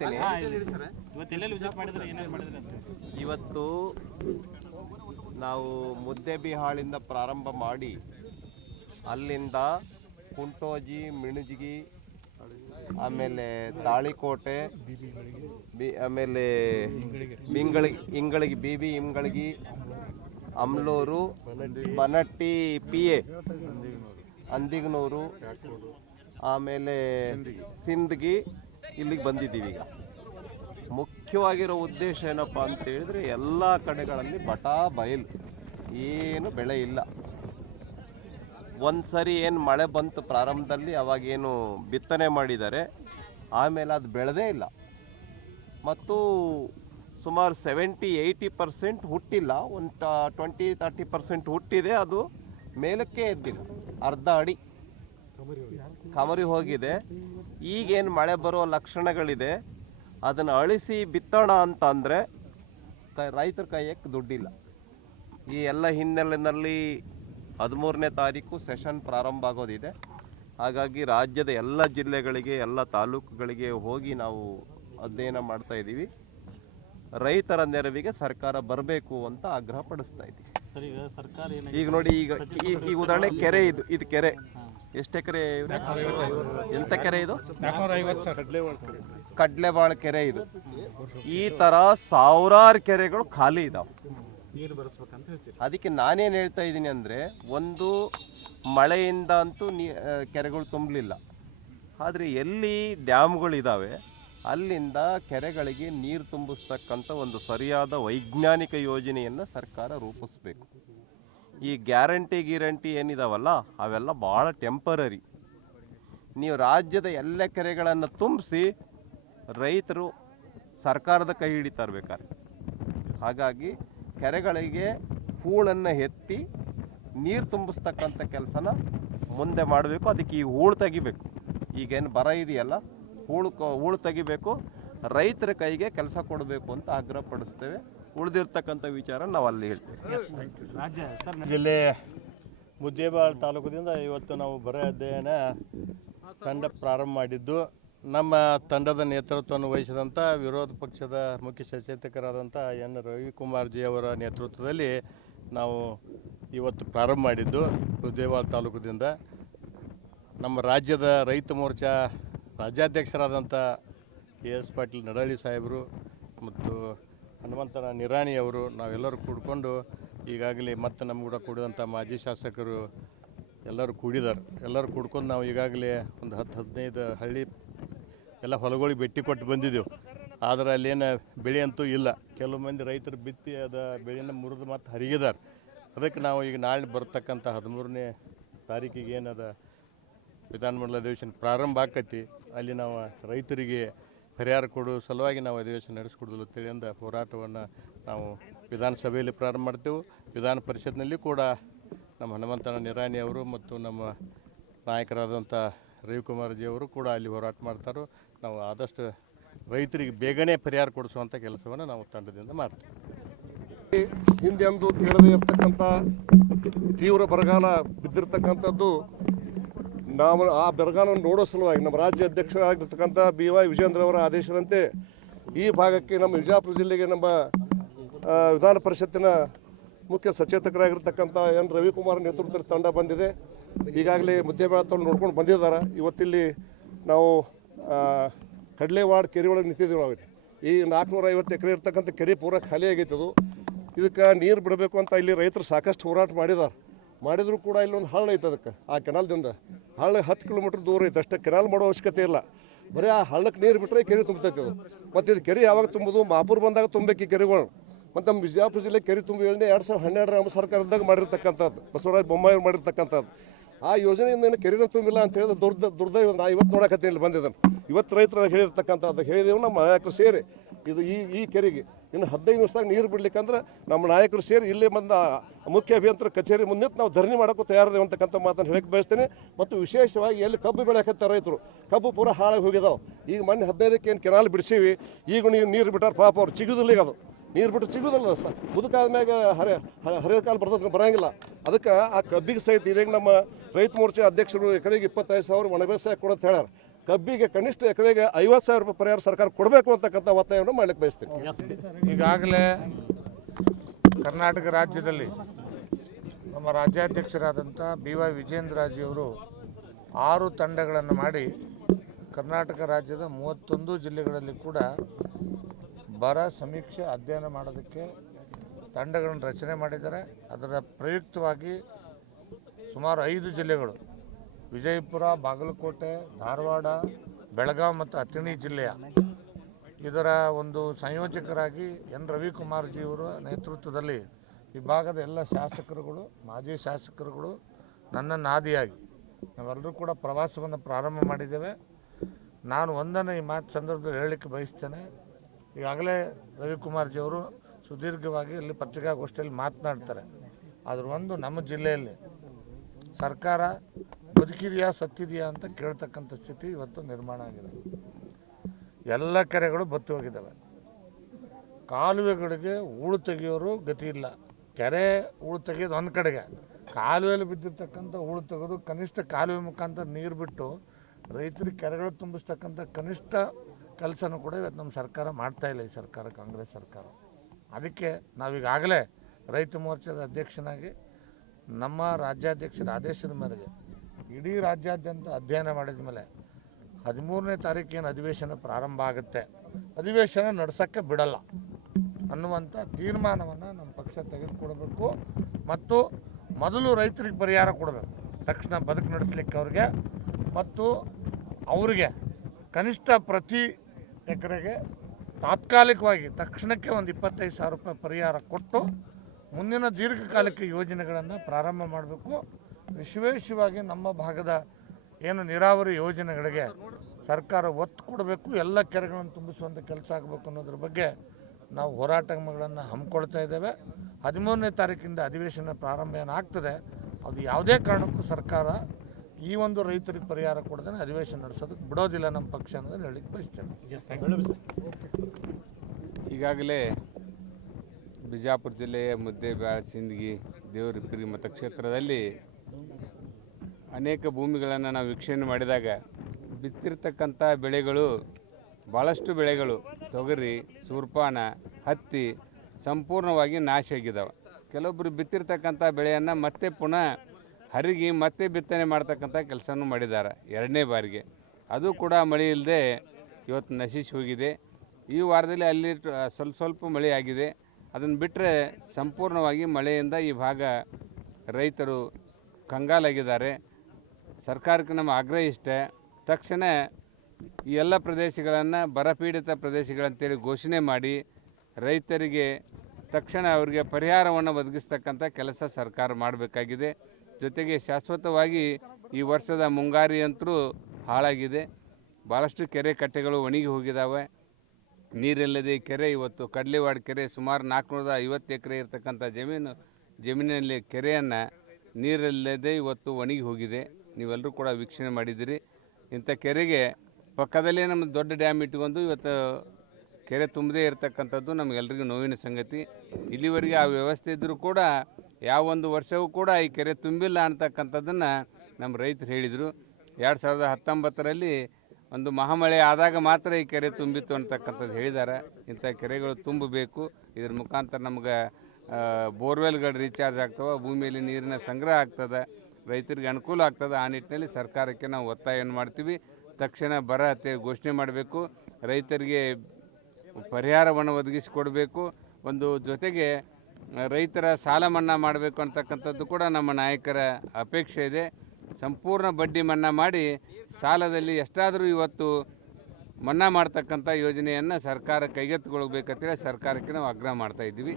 ಹೇಳ್ತೇನೆ. ಇವತ್ತು ನಾವು ಮುದ್ದೇಬಿಹಾಳಿಂದ ಪ್ರಾರಂಭ ಮಾಡಿ ಅಲ್ಲಿಂದ ಕುಂಟೋಜಿ, ಮಿಣಜಿಗಿ, ಆಮೇಲೆ ತಾಳಿಕೋಟೆ, ಆಮೇಲೆ ಇಂಗಳಗಿ, BB ಇಂಗಳಗಿ, ಅಮ್ಲೂರು, ಬನಟ್ಟಿ, PA, ಅಂದಿಗನೂರು, ಆಮೇಲೆ ಸಿಂದಗಿ, ಇಲ್ಲಿಗೆ ಬಂದಿದ್ದೀವಿ. ಈಗ ಮುಖ್ಯವಾಗಿರೋ ಉದ್ದೇಶ ಏನಪ್ಪ ಅಂತ ಹೇಳಿದ್ರೆ ಎಲ್ಲ ಕಡೆಗಳಲ್ಲಿ ಬಯಲು, ಏನು ಬೆಳೆ ಇಲ್ಲ. ಒಂದು ಸರಿ ಏನು ಮಳೆ ಬಂತು ಪ್ರಾರಂಭದಲ್ಲಿ, ಅವಾಗೇನು ಬಿತ್ತನೆ ಮಾಡಿದ್ದಾರೆ, ಆಮೇಲೆ ಅದು ಬೆಳೆದೇ ಇಲ್ಲ. ಮತ್ತು ಸುಮಾರು 70-80% ಹುಟ್ಟಿಲ್ಲ, ಒಂದು 20-30% ಹುಟ್ಟಿದೆ, ಅದು ಮೇಲಕ್ಕೆ ಎದ್ದಿಲ್ಲ, ಅರ್ಧ ಅಡಿ ಕಮರಿ ಹೋಗಿದೆ. ಈಗೇನು ಮಳೆ ಬರೋ ಲಕ್ಷಣಗಳಿದೆ, ಅದನ್ನು ಅಳಿಸಿ ಬಿತ್ತೋಣ ಅಂತ ಅಂದರೆ ರೈತರ ಕೈಯಕ್ಕೆ ದುಡ್ಡಿಲ್ಲ. ಈ ಎಲ್ಲ ಹಿನ್ನೆಲೆಯಲ್ಲಿ 13ನೇ ತಾರೀಕು ಸೆಷನ್ ಪ್ರಾರಂಭ ಆಗೋದಿದೆ. ಹಾಗಾಗಿ ರಾಜ್ಯದ ಎಲ್ಲ ಜಿಲ್ಲೆಗಳಿಗೆ, ಎಲ್ಲ ತಾಲೂಕುಗಳಿಗೆ ಹೋಗಿ ನಾವು ಅಧ್ಯಯನ ಮಾಡ್ತಾ ಇದ್ದೀವಿ. ರೈತರ ನೆರವಿಗೆ ಸರ್ಕಾರ ಬರಬೇಕು ಅಂತ ಆಗ್ರಹ ಪಡಿಸ್ತಾ ಇದ್ದೀವಿ. ಈಗ ನೋಡಿ, ಈಗ ಉದಾಹರಣೆ ಕೆರೆ, ಇದು ಕೆರೆ ಎಷ್ಟು ಎಕರೆ? ಎಂತ ಕೆರೆ ಇದು? ಕಡ್ಲೆಬಾಳ ಕೆರೆ. ಇದು ಈ ತರ ಸಾವಿರಾರು ಕೆರೆಗಳು ಖಾಲಿ ಇದಾವೆ. ಅದಕ್ಕೆ ನಾನೇನು ಹೇಳ್ತಾ ಇದ್ದೀನಿ ಅಂದರೆ, ಒಂದು ಮಳೆಯಿಂದ ಅಂತೂ ಕೆರೆಗಳು ತುಂಬಲಿಲ್ಲ, ಆದರೆ ಎಲ್ಲಿ ಡ್ಯಾಮ್ಗಳಿದ್ದಾವೆ ಅಲ್ಲಿಂದ ಕೆರೆಗಳಿಗೆ ನೀರು ತುಂಬಿಸ್ತಕ್ಕಂಥ ಒಂದು ಸರಿಯಾದ ವೈಜ್ಞಾನಿಕ ಯೋಜನೆಯನ್ನು ಸರ್ಕಾರ ರೂಪಿಸಬೇಕು. ಈ ಗ್ಯಾರಂಟಿ ಏನಿದಾವಲ್ಲ, ಅವೆಲ್ಲ ಭಾಳ ಟೆಂಪರರಿ. ನೀವು ರಾಜ್ಯದ ಎಲ್ಲ ಕೆರೆಗಳನ್ನು ತುಂಬಿಸಿ ರೈತರು ಸರ್ಕಾರದ ಕೈ ಹಿಡಿತಾ ಇರ್ಬೇಕಾರೆ. ಹಾಗಾಗಿ ಕೆರೆಗಳಿಗೆ ಹೂಳನ್ನು ಎತ್ತಿ ನೀರು ತುಂಬಿಸ್ತಕ್ಕಂಥ ಕೆಲಸನ ಮುಂದೆ ಮಾಡಬೇಕು. ಅದಕ್ಕೆ ಈ ಹೂಳು ತೆಗಿಬೇಕು. ಈಗೇನು ಬರ ಇದೆಯಲ್ಲ, ಹೂಳು ತೆಗಿಬೇಕು, ರೈತರ ಕೈಗೆ ಕೆಲಸ ಕೊಡಬೇಕು ಅಂತ ಆಗ್ರಹ ಪಡಿಸ್ತೇವೆ. ಉಳಿದಿರ್ತಕ್ಕಂಥ ವಿಚಾರ ನಾವು ಅಲ್ಲಿ ಹೇಳ್ತೇವೆ. ಜಿಲ್ಲೆ ಮುದ್ದೇಬಿಹಾಳ ತಾಲೂಕಿನಿಂದ ಇವತ್ತು ನಾವು ಬರ ಅಧ್ಯಯನ ತಂಡ ಪ್ರಾರಂಭ ಮಾಡಿದ್ದು, ನಮ್ಮ ತಂಡದ ನೇತೃತ್ವವನ್ನು ವಹಿಸಿದಂಥ ವಿರೋಧ ಪಕ್ಷದ ಮುಖ್ಯ ಸಚೇತಕರಾದಂಥ ಎನ್ ರವಿಕುಮಾರ್ ಜಿ ಅವರ ನೇತೃತ್ವದಲ್ಲಿ ನಾವು ಇವತ್ತು ಪ್ರಾರಂಭ ಮಾಡಿದ್ದು ಮುದ್ದೇಬಿಹಾಳ ತಾಲೂಕಿನಿಂದ. ನಮ್ಮ ರಾಜ್ಯದ ರೈತ ಮೋರ್ಚಾ ರಾಜ್ಯಾಧ್ಯಕ್ಷರಾದಂಥ KS ಪಾಟೀಲ್ ನಡಹಳ್ಳಿ ಸಾಹೇಬರು ಮತ್ತು ಹನುಮಂತನ ನಿರಾಣಿಯವರು, ನಾವೆಲ್ಲರೂ ಕೂಡಿಕೊಂಡು ಈಗಾಗಲೇ ಮತ್ತು ನಮ್ಮ ಕೂಡ ಕೂಡಿದಂಥ ಮಾಜಿ ಶಾಸಕರು ಎಲ್ಲರೂ ಕೂಡಿದ್ದಾರೆ. ಎಲ್ಲರೂ ಕೂಡ್ಕೊಂಡು ನಾವು ಈಗಾಗಲೇ ಒಂದು 10-15 ಹಳ್ಳಿ ಎಲ್ಲ ಹೊಲಗಳಿಗೆ ಭೇಟಿ ಕೊಟ್ಟು ಬಂದಿದ್ದೆವು. ಆದರೆ ಅಲ್ಲೇನು ಬೆಳೆ ಅಂತೂ ಇಲ್ಲ. ಕೆಲವು ಮಂದಿ ರೈತರು ಬಿತ್ತಿ ಅದ ಬೆಳೆಯನ್ನು ಮುರಿದು ಮತ್ತು ಹರಿಗಿದ್ದಾರೆ. ಅದಕ್ಕೆ ನಾವು ಈಗ ನಾಳೆ ಬರ್ತಕ್ಕಂಥ 13ನೇ ತಾರೀಕಿಗೆ ಏನದ ವಿಧಾನಮಂಡಲ ಅಧಿವೇಶನ ಪ್ರಾರಂಭ ಆಕೈತಿ, ಅಲ್ಲಿ ನಾವು ರೈತರಿಗೆ ಪರಿಹಾರ ಕೊಡೋ ಸಲುವಾಗಿ ನಾವು ಅಧಿವೇಶನ ನಡೆಸ್ಕೊಡೋದಿಲ್ಲ ಅಂತೇಳಿಂದ ಹೋರಾಟವನ್ನು ನಾವು ವಿಧಾನಸಭೆಯಲ್ಲಿ ಪ್ರಾರಂಭ ಮಾಡ್ತೇವೆ. ವಿಧಾನ ಪರಿಷತ್ನಲ್ಲಿ ಕೂಡ ನಮ್ಮ ಹನುಮಂತನ ನಿರಾಣಿ ಅವರು ಮತ್ತು ನಮ್ಮ ನಾಯಕರಾದಂಥ ರವಿಕುಮಾರ್ ಜಿ ಅವರು ಕೂಡ ಅಲ್ಲಿ ಹೋರಾಟ ಮಾಡ್ತಾರೋ. ನಾವು ಆದಷ್ಟು ರೈತರಿಗೆ ಬೇಗನೆ ಪರಿಹಾರ ಕೊಡಿಸುವಂಥ ಕೆಲಸವನ್ನು ನಾವು ತಂಡದಿಂದ ಮಾಡ್ತೇವೆ. ಹಿಂದೆಂದು ಕೇಳದೇ ಇರತಕ್ಕಂಥ ತೀವ್ರ ಬರಗಾಲ ಬಿದ್ದಿರ್ತಕ್ಕಂಥದ್ದು, ನಾವು ಆ ಬರಗಾಲವನ್ನು ನೋಡೋ ಸಲುವಾಗಿ ನಮ್ಮ ರಾಜ್ಯ ಅಧ್ಯಕ್ಷರಾಗಿರ್ತಕ್ಕಂಥ BY ವಿಜೇಂದ್ರ ಅವರ ಆದೇಶದಂತೆ ಈ ಭಾಗಕ್ಕೆ, ನಮ್ಮ ವಿಜಯಪುರ ಜಿಲ್ಲೆಗೆ, ನಮ್ಮ ವಿಧಾನ ಪರಿಷತ್ತಿನ ಮುಖ್ಯ ಸಚೇತಕರಾಗಿರ್ತಕ್ಕಂಥ ಎನ್ ರವಿಕುಮಾರ್ ನೇತೃತ್ವದ ತಂಡ ಬಂದಿದೆ. ಈಗಾಗಲೇ ಮುದ್ದೇಬಿಹಾಳ ತಾಲೂಕು ನೋಡ್ಕೊಂಡು ಬಂದಿದ್ದಾರೆ. ಇವತ್ತಿಲ್ಲಿ ನಾವು ಕಡ್ಲೆವಾಡ ಕೆರೆ ಒಳಗೆ ನಿಂತಿದ್ದೀವಿ. ನಾವು ಈ 450 ಎಕರೆ ಇರ್ತಕ್ಕಂಥ ಕೆರೆ ಪೂರ ಖಾಲಿ ಆಗೈತದು. ಇದಕ್ಕೆ ನೀರು ಬಿಡಬೇಕು ಅಂತ ಇಲ್ಲಿ ರೈತರು ಸಾಕಷ್ಟು ಹೋರಾಟ ಮಾಡಿದರೂ ಕೂಡ ಇಲ್ಲೊಂದು ಹಳ್ಳ ಐತೆ. ಅದಕ್ಕೆ ಆ ಕೆನಾಲ್ದಿಂದ ಹಳ್ಳ 10 ಕಿಲೋಮೀಟ್ರ್ ದೂರ ಐತೆ ಅಷ್ಟೇ. ಕೆನಾಲ್ ಮಾಡೋ ಅವಶ್ಯಕತೆ ಇಲ್ಲ. ಬರೀ ಆ ಹಳ್ಳಕ್ಕೆ ನೀರು ಬಿಟ್ಟರೆ ಕೆರೆ ತುಂಬತೈತೆ ಅದು. ಮತ್ತು ಇದು ಕೆರೆ ಯಾವಾಗ ತುಂಬೋದು? ಮಾಪುರ್ ಬಂದಾಗ ತುಂಬಬೇಕು ಈ ಕೆರೆಗಳು. ಮತ್ತು ನಮ್ಮ ವಿಜಯಪುರ ಜಿಲ್ಲೆ ಕೆರೆ ತುಂಬ ಯೋಜನೆ 2012 ನಮ್ಮ ಸರ್ಕಾರದಾಗ ಮಾಡಿರ್ತಕ್ಕಂಥದ್ದು, ಬಸವರಾಜ ಬೊಮ್ಮಾಯಿ ಮಾಡಿರ್ತಕ್ಕಂಥದ್ದು. ಆ ಯೋಜನೆಯಿಂದ ಏನು ಕೆರೆನ ತುಂಬಿಲ್ಲ ಅಂತ ಹೇಳಿದ್ರೆ ದುರ್ದೈವ. ನಾ ಇವತ್ತು ನೋಡಕತ್ತೀನಿ, ಇಲ್ಲಿ ಬಂದಿದ್ದಾನೆ. ಇವತ್ತು ರೈತರು ಹೇಳಿರ್ತಕ್ಕಂಥದ್ದು ಹೇಳಿದೆವು ನಮ್ಮ ನಾಯಕರು ಸೇರಿ. ಇದು ಈ ಕೆರೆಗೆ ಇನ್ನು 15 ದಿವಸದಾಗ ನೀರು ಬಿಡ್ಲಿಕ್ಕಂದ್ರೆ ನಮ್ಮ ನಾಯಕರು ಸೇರಿ ಇಲ್ಲಿ ಬಂದು ಮುಖ್ಯ ಅಭಿಯಂತರ ಕಚೇರಿ ಮುಂದೆ ನಾವು ಧರಣಿ ಮಾಡೋಕ್ಕೂ ತಯಾರಿದೆ ಅಂತಕ್ಕಂಥ ಮಾತನ್ನು ಹೇಳಕ್ಕೆ ಬಯಸ್ತೇನೆ. ಮತ್ತು ವಿಶೇಷವಾಗಿ ಎಲ್ಲಿ ಕಬ್ಬು ಬೆಳೆಯಕತ್ತಾರೆ ರೈತರು, ಕಬ್ಬು ಪೂರ ಹಾಳಾಗಿ ಹೋಗಿದಾವೆ. ಈಗ ಮೊನ್ನೆ 15ಕ್ಕೆ ಏನು ಕೆನಾಲ್ ಬಿಡಿಸೀವಿ, ಈಗ ನೀರು ಬಿಟ್ಟಾರೆ ಪಾಪ ಅವ್ರು ಸಿಗೋದಿಲ್ಲ. ಈಗ ಅದು ನೀರು ಬಿಟ್ಟು ಸಿಗೋದಿಲ್ಲ. ಮುದುಕಾದ ಮ್ಯಾಗ ಹರಿದ ಕಾಲ ಬರೋಂಗಿಲ್ಲ. ಅದಕ್ಕೆ ಆ ಕಬ್ಬಿಗೆ ಸಹಿತ ಇದೇಗ ನಮ್ಮ ರೈತ ಮೋರ್ಚಾ ಅಧ್ಯಕ್ಷರು ಎಕರೆಗೆ 25,000 ಒಣ ಬೇಸಾಯ ಕೊಡೋದು ಹೇಳ್ಯಾರ. ಕಬ್ಬಿಗೆ ಕನಿಷ್ಠ ಎಕರೆಗೆ 50,000 ರೂಪಾಯಿ ಪರಿಹಾರ ಸರ್ಕಾರ ಕೊಡಬೇಕು ಅಂತಕ್ಕಂಥ ಒತ್ತಾಯವನ್ನು ಮಾಡ್ಲಿಕ್ಕೆ ಬಯಸ್ತೀನಿ. ಈಗಾಗಲೇ ಕರ್ನಾಟಕ ರಾಜ್ಯದಲ್ಲಿ ನಮ್ಮ ರಾಜ್ಯಾಧ್ಯಕ್ಷರಾದಂಥ BY ವಿಜೇಂದ್ರಜಿಯವರು 6 ತಂಡಗಳನ್ನು ಮಾಡಿ ಕರ್ನಾಟಕ ರಾಜ್ಯದ 31 ಜಿಲ್ಲೆಗಳಲ್ಲಿ ಕೂಡ ಬರ ಸಮೀಕ್ಷೆ ಅಧ್ಯಯನ ಮಾಡೋದಕ್ಕೆ ತಂಡಗಳನ್ನು ರಚನೆ ಮಾಡಿದ್ದಾರೆ. ಅದರ ಪ್ರಯುಕ್ತವಾಗಿ ಸುಮಾರು 5 ಜಿಲ್ಲೆಗಳು ವಿಜಯಪುರ, ಬಾಗಲಕೋಟೆ, ಧಾರವಾಡ, ಬೆಳಗಾವಿ ಮತ್ತು ಅಥಣಿ ಜಿಲ್ಲೆಯ ಇದರ ಒಂದು ಸಂಯೋಜಕರಾಗಿ ಎನ್ ರವಿಕುಮಾರ್ಜಿಯವರ ನೇತೃತ್ವದಲ್ಲಿ ಈ ಭಾಗದ ಎಲ್ಲ ಶಾಸಕರುಗಳು, ಮಾಜಿ ಶಾಸಕರುಗಳು ನನ್ನನ್ನು ಆದಿಯಾಗಿ ನಾವೆಲ್ಲರೂ ಕೂಡ ಪ್ರವಾಸವನ್ನು ಪ್ರಾರಂಭ ಮಾಡಿದ್ದೇವೆ. ನಾನು ಒಂದನ್ನು ಈ ಮಾತು ಸಂದರ್ಭದಲ್ಲಿ ಹೇಳಲಿಕ್ಕೆ ಬಯಸ್ತೇನೆ. ಈಗಾಗಲೇ ರವಿಕುಮಾರ್ಜಿಯವರು ಸುದೀರ್ಘವಾಗಿ ಇಲ್ಲಿ ಪತ್ರಿಕಾಗೋಷ್ಠಿಯಲ್ಲಿ ಮಾತನಾಡ್ತಾರೆ. ಆದರೂ ಒಂದು ನಮ್ಮ ಜಿಲ್ಲೆಯಲ್ಲಿ ಸರ್ಕಾರ ಬದುಕಿದೆಯಾ ಸತ್ತಿದೆಯಾ ಅಂತ ಕೇಳ್ತಕ್ಕಂಥ ಸ್ಥಿತಿ ಇವತ್ತು ನಿರ್ಮಾಣ ಆಗಿದೆ. ಎಲ್ಲ ಕೆರೆಗಳು ಬತ್ತಿ ಹೋಗಿದ್ದಾವೆ. ಕಾಲುವೆಗಳಿಗೆ ಹೂಳು ತೆಗೆಯೋರು ಗತಿ ಇಲ್ಲ. ಕೆರೆ ಹೂಳು ತೆಗೆಯೋದು ಒಂದು ಕಡೆಗೆ, ಕಾಲುವೆಯಲ್ಲಿ ಬಿದ್ದಿರ್ತಕ್ಕಂಥ ಹೂಳು ತೆಗೆದು ಕನಿಷ್ಠ ಕಾಲುವೆ ಮುಖಾಂತರ ನೀರು ಬಿಟ್ಟು ರೈತರಿಗೆ ಕೆರೆಗಳು ತುಂಬಿಸ್ತಕ್ಕಂಥ ಕನಿಷ್ಠ ಕೆಲಸನೂ ಕೂಡ ಇವತ್ತು ನಮ್ಮ ಸರ್ಕಾರ ಮಾಡ್ತಾ ಇಲ್ಲ. ಈ ಸರ್ಕಾರ, ಕಾಂಗ್ರೆಸ್ ಸರ್ಕಾರ. ಅದಕ್ಕೆ ನಾವೀಗಾಗಲೇ ರೈತ ಮೋರ್ಚಾದ ಅಧ್ಯಕ್ಷನಾಗಿ ನಮ್ಮ ರಾಜ್ಯಾಧ್ಯಕ್ಷರ ಆದೇಶದ ಮೇರೆಗೆ ಇಡೀ ರಾಜ್ಯಾದ್ಯಂತ ಅಧ್ಯಯನ ಮಾಡಿದ ಮೇಲೆ 13ನೇ ತಾರೀಕಿನ ಅಧಿವೇಶನ ಪ್ರಾರಂಭ ಆಗುತ್ತೆ, ಅಧಿವೇಶನ ನಡೆಸೋಕ್ಕೆ ಬಿಡಲ್ಲ ಅನ್ನುವಂಥ ತೀರ್ಮಾನವನ್ನು ನಮ್ಮ ಪಕ್ಷ ತೆಗೆದುಕೊಡಬೇಕು. ಮತ್ತು ಮೊದಲು ರೈತರಿಗೆ ಪರಿಹಾರ ಕೊಡಬೇಕು, ತಕ್ಷಣ ಬದುಕು ನಡೆಸಲಿಕ್ಕೆ ಅವ್ರಿಗೆ, ಮತ್ತು ಅವರಿಗೆ ಕನಿಷ್ಠ ಪ್ರತಿ ಎಕರೆಗೆ ತಾತ್ಕಾಲಿಕವಾಗಿ ತಕ್ಷಣಕ್ಕೆ ಒಂದು 25,000 ರೂಪಾಯಿ ಪರಿಹಾರ ಕೊಟ್ಟು ಮುಂದಿನ ದೀರ್ಘಕಾಲಿಕ ಯೋಜನೆಗಳನ್ನು ಪ್ರಾರಂಭ ಮಾಡಬೇಕು. ವಿಶೇಷವಾಗಿ ನಮ್ಮ ಭಾಗದ ಏನು ನೀರಾವರಿ ಯೋಜನೆಗಳಿಗೆ ಸರ್ಕಾರ ಒತ್ತು ಕೊಡಬೇಕು, ಎಲ್ಲ ಕೆರೆಗಳನ್ನು ತುಂಬಿಸುವಂಥ ಕೆಲಸ ಆಗಬೇಕು ಅನ್ನೋದ್ರ ಬಗ್ಗೆ ನಾವು ಹೋರಾಟಗಳನ್ನು ಹಮ್ಮಿಕೊಳ್ತಾ ಇದ್ದೇವೆ. 13ನೇ ತಾರೀಕಿಂದ ಅಧಿವೇಶನ ಪ್ರಾರಂಭ ಏನಾಗ್ತದೆ, ಅದು ಯಾವುದೇ ಕಾರಣಕ್ಕೂ ಸರ್ಕಾರ ಈ ಒಂದು ರೈತರಿಗೆ ಪರಿಹಾರ ಕೊಡದೇ ಅಧಿವೇಶನ ನಡೆಸೋದಕ್ಕೆ ಬಿಡೋದಿಲ್ಲ ನಮ್ಮ ಪಕ್ಷ ಅನ್ನೋದನ್ನು ಹೇಳಿಕ್ಕೆ ಬಯಸ್ತೇನೆ. ಈಗಾಗಲೇ ಬಿಜಾಪುರ ಜಿಲ್ಲೆಯ ಮುದ್ದೇಬಿಹಾಳ, ಸಿಂದಗಿ, ದೇವರಿಪ್ಪರಿಗೆ ಮತಕ್ಷೇತ್ರದಲ್ಲಿ ಅನೇಕ ಭೂಮಿಗಳನ್ನು ನಾವು ವೀಕ್ಷಣೆ ಮಾಡಿದಾಗ ಬಿತ್ತಿರ್ತಕ್ಕಂಥ ಬೆಳೆಗಳು, ಭಾಳಷ್ಟು ಬೆಳೆಗಳು, ತೊಗರಿ, ಸೂರ್ಪಾನ, ಹತ್ತಿ ಸಂಪೂರ್ಣವಾಗಿ ನಾಶ ಆಗಿದ್ದಾವೆ. ಕೆಲವೊಬ್ಬರು ಬಿತ್ತಿರ್ತಕ್ಕಂಥ ಬೆಳೆಯನ್ನು ಮತ್ತೆ ಪುನಃ ಹರಿಗಿ ಮತ್ತೆ ಬಿತ್ತನೆ ಮಾಡ್ತಕ್ಕಂಥ ಕೆಲಸನೂ ಮಾಡಿದ್ದಾರೆ 2ನೇ ಬಾರಿಗೆ. ಅದು ಕೂಡ ಮಳೆ ಇಲ್ಲದೆ ಇವತ್ತು ನಶಿಸಿ ಹೋಗಿದೆ. ಈ ವಾರದಲ್ಲಿ ಅಲ್ಲಿ ಸ್ವಲ್ಪ ಮಳೆ ಆಗಿದೆ. ಅದನ್ನು ಬಿಟ್ಟರೆ ಸಂಪೂರ್ಣವಾಗಿ ಮಳೆಯಿಂದ ಈ ಭಾಗ ರೈತರು ಕಂಗಾಲಾಗಿದ್ದಾರೆ. ಸರ್ಕಾರಕ್ಕೆ ನಮ್ಮ ಆಗ್ರಹ ಇಷ್ಟೇ, ತಕ್ಷಣ ಈ ಎಲ್ಲ ಪ್ರದೇಶಗಳನ್ನು ಬರಪೀಡಿತ ಪ್ರದೇಶಗಳಂತೇಳಿ ಘೋಷಣೆ ಮಾಡಿ ರೈತರಿಗೆ ತಕ್ಷಣ ಅವರಿಗೆ ಪರಿಹಾರವನ್ನು ಒದಗಿಸ್ತಕ್ಕಂಥ ಕೆಲಸ ಸರ್ಕಾರ ಮಾಡಬೇಕಾಗಿದೆ. ಜೊತೆಗೆ ಶಾಶ್ವತವಾಗಿ ಈ ವರ್ಷದ ಮುಂಗಾರಿ ಅಂತರೂ ಹಾಳಾಗಿದೆ. ಭಾಳಷ್ಟು ಕೆರೆ ಕಟ್ಟೆಗಳು ಒಣಗಿ ಹೋಗಿದ್ದಾವೆ. ನೀರಿಲ್ಲದೆ ಕೆರೆ ಇವತ್ತು ಕಡ್ಲೆವಾಡ ಕೆರೆ ಸುಮಾರು 450 ಎಕರೆ ಇರತಕ್ಕಂಥ ಜಮೀನಿನಲ್ಲಿ ಕೆರೆಯನ್ನು ನೀರಿಲ್ಲದೆ ಇವತ್ತು ಒಣಗಿ ಹೋಗಿದೆ. ನೀವೆಲ್ಲರೂ ಕೂಡ ವೀಕ್ಷಣೆ ಮಾಡಿದ್ದೀರಿ. ಇಂಥ ಕೆರೆಗೆ ಪಕ್ಕದಲ್ಲೇ ನಮ್ಮ ದೊಡ್ಡ ಡ್ಯಾಮ್ ಇಟ್ಕೊಂಡು ಇವತ್ತು ಕೆರೆ ತುಂಬದೇ ಇರತಕ್ಕಂಥದ್ದು ನಮಗೆಲ್ಲರಿಗೂ ನೋವಿನ ಸಂಗತಿ. ಇಲ್ಲಿವರೆಗೆ ಆ ವ್ಯವಸ್ಥೆ ಇದ್ದರೂ ಕೂಡ ಯಾವ ಒಂದು ವರ್ಷವೂ ಕೂಡ ಈ ಕೆರೆ ತುಂಬಿಲ್ಲ ಅಂತಕ್ಕಂಥದ್ದನ್ನು ನಮ್ಮ ರೈತರು ಹೇಳಿದರು. 2019ರಲ್ಲಿ ಒಂದು ಮಹಾಮಳೆ ಆದಾಗ ಮಾತ್ರ ಈ ಕೆರೆ ತುಂಬಿತ್ತು ಅಂತಕ್ಕಂಥದ್ದು ಹೇಳಿದ್ದಾರೆ. ಇಂಥ ಕೆರೆಗಳು ತುಂಬಬೇಕು. ಇದ್ರ ಮುಖಾಂತರ ನಮ್ಗೆ ಬೋರ್ವೆಲ್ಗಳು ರೀಚಾರ್ಜ್ ಆಗ್ತವೆ, ಭೂಮಿಯಲ್ಲಿ ನೀರಿನ ಸಂಗ್ರಹ ಆಗ್ತದೆ, ರೈತರಿಗೆ ಅನುಕೂಲ ಆಗ್ತದೆ. ಆ ನಿಟ್ಟಿನಲ್ಲಿ ಸರ್ಕಾರಕ್ಕೆ ನಾವು ಒತ್ತಾಯವನ್ನು ಮಾಡ್ತೀವಿ. ತಕ್ಷಣ ಬರ ಅಂತೇಳಿ ಘೋಷಣೆ ಮಾಡಬೇಕು, ರೈತರಿಗೆ ಪರಿಹಾರವನ್ನು ಒದಗಿಸಿಕೊಡಬೇಕು. ಒಂದು ಜೊತೆಗೆ ರೈತರ ಸಾಲ ಮನ್ನಾ ಮಾಡಬೇಕು ಅಂತಕ್ಕಂಥದ್ದು ಕೂಡ ನಮ್ಮ ನಾಯಕರ ಅಪೇಕ್ಷೆ ಇದೆ. ಸಂಪೂರ್ಣ ಬಡ್ಡಿ ಮನ್ನಾ ಮಾಡಿ ಸಾಲದಲ್ಲಿ ಎಷ್ಟಾದರೂ ಇವತ್ತು ಮನ್ನಾ ಮಾಡ್ತಕ್ಕಂಥ ಯೋಜನೆಯನ್ನು ಸರ್ಕಾರ ಕೈಗೆತ್ತಿಕೊಳ್ಬೇಕಂತೇಳಿ ಸರ್ಕಾರಕ್ಕೆ ನಾವು ಆಗ್ರಹ ಮಾಡ್ತಾ ಇದ್ದೀವಿ.